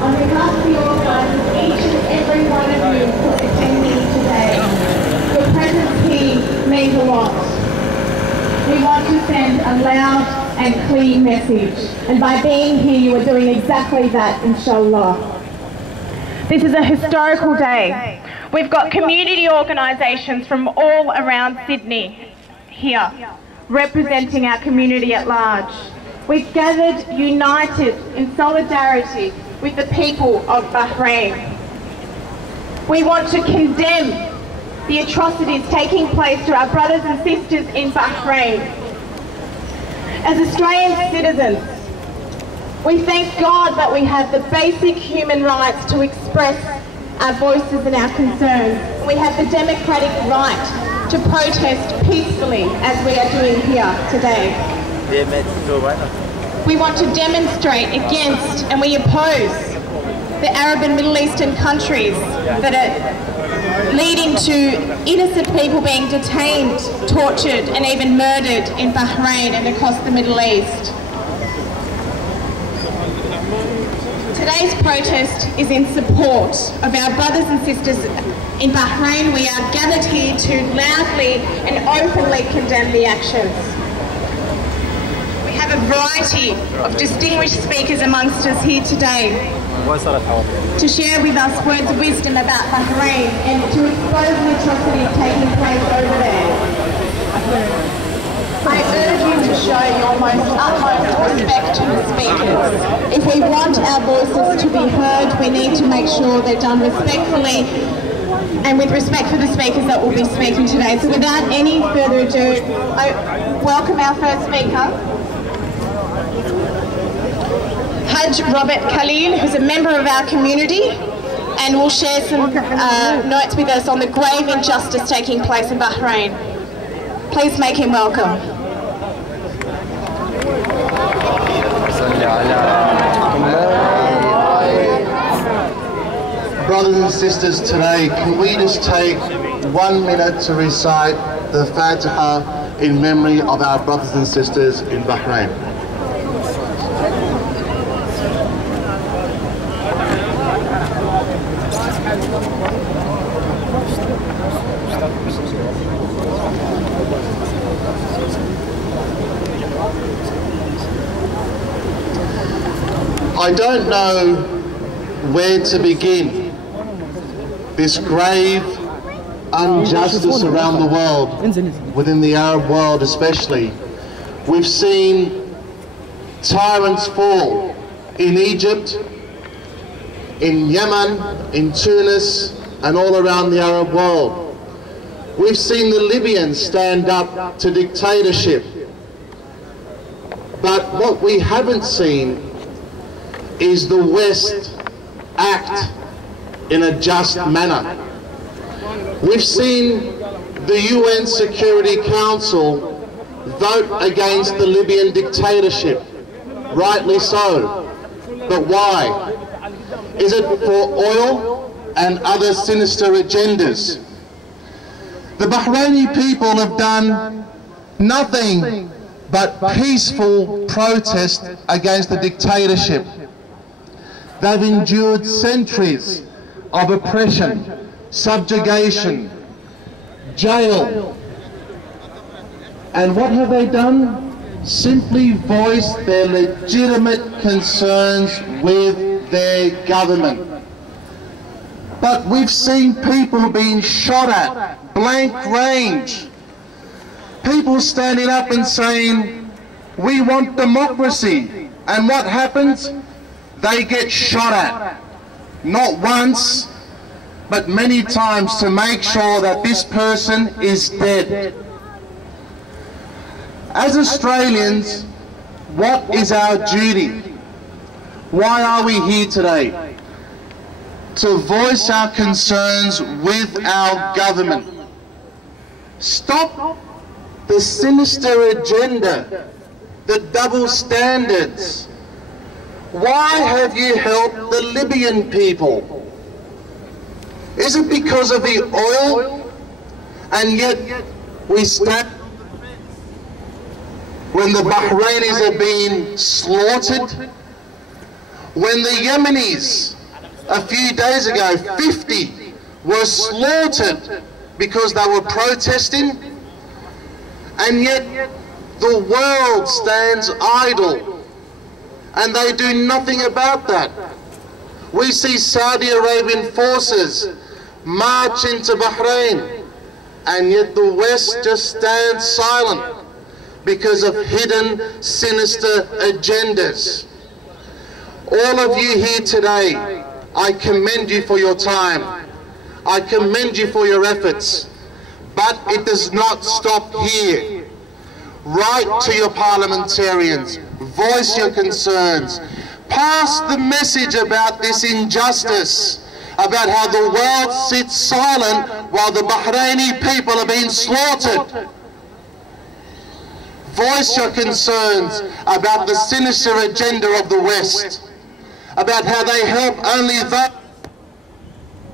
On behalf of the organisers, each and every one of you for attending today, your presence here means a lot. We want to send a loud and clear message, and by being here you are doing exactly that, inshallah. This is a historical day. We've got community organisations from all around Sydney here, representing our community at large. We've gathered united in solidarity with the people of Bahrain. We want to condemn the atrocities taking place to our brothers and sisters in Bahrain. As Australian citizens, we thank God that we have the basic human rights to express our voices and our concerns. We have the democratic right to protest peacefully as we are doing here today. We want to demonstrate against and we oppose the Arab and Middle Eastern countries that are leading to innocent people being detained, tortured and even murdered in Bahrain and across the Middle East. Today's protest is in support of our brothers and sisters in Bahrain. We are gathered here to loudly and openly condemn the actions. We have a variety of distinguished speakers amongst us here today to share with us words of wisdom about Bahrain and to expose the atrocities taking place over there. I urge you to show your utmost respect to the speakers. If we want our voices to be heard, we need to make sure they're done respectfully and with respect for the speakers that will be speaking today. So without any further ado, I welcome our first speaker, Haj Robert Khalil, who's a member of our community and will share some notes with us on the grave injustice taking place in Bahrain. Please make him welcome. Brothers and sisters, today, can we just take 1 minute to recite the Fatiha in memory of our brothers and sisters in Bahrain? I don't know where to begin. This grave injustice around the world, within the Arab world especially. We've seen tyrants fall in Egypt, in Yemen, in Tunis, and all around the Arab world. We've seen the Libyans stand up to dictatorship. But what we haven't seen is the West act in a just manner. We've seen the UN Security Council vote against the Libyan dictatorship, rightly so. But why? Is it for oil and other sinister agendas? The Bahraini people have done nothing but peaceful protest against the dictatorship. They've endured centuries of oppression, subjugation, jail. And what have they done? Simply voiced their legitimate concerns with their government. But we've seen people being shot at, blank range. People standing up and saying, we want democracy. And what happens? They get shot at, not once, but many times to make sure that this person is dead. As Australians, what is our duty? Why are we here today? To voice our concerns with our government. Stop the sinister agenda, the double standards. Why have you helped the Libyan people? Is it because of the oil? And yet we stand when the Bahrainis are being slaughtered? When the Yemenis, a few days ago, 50 were slaughtered because they were protesting, and yet the world stands idle and they do nothing about that. We see Saudi Arabian forces march into Bahrain, and yet the West just stands silent because of hidden, sinister agendas. All of you here today, I commend you for your time. I commend you for your efforts. But it does not stop here. Write to your parliamentarians, voice your concerns, pass the message about this injustice, about how the world sits silent while the Bahraini people are being slaughtered. Voice your concerns about the sinister agenda of the West, about how they help only those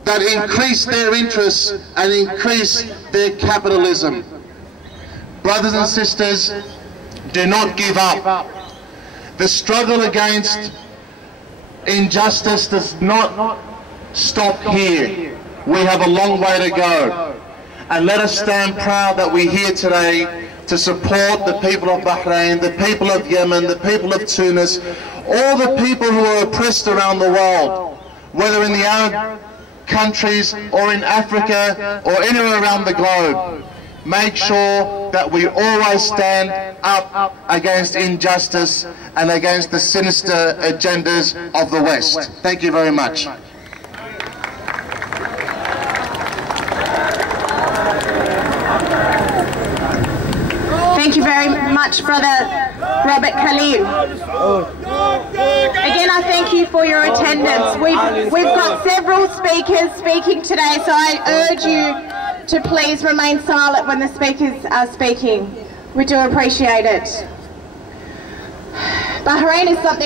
that increase their interests and increase their capitalism. Brothers and sisters, do not give up. The struggle against injustice does not stop here. We have a long way to go. And let us stand proud that we're here today to support the people of Bahrain, the people of Yemen, the people of Tunis, all the people who are oppressed around the world, whether in the Arab countries or in Africa or anywhere around the globe. Make sure that we always stand up against injustice and against the sinister agendas of the West. Thank you very much. Thank you very much, Brother Robert Khalil. Again, I thank you for your attendance. We've got several speakers speaking today, so I urge you to please remain silent when the speakers are speaking. We do appreciate it. Bahrain is something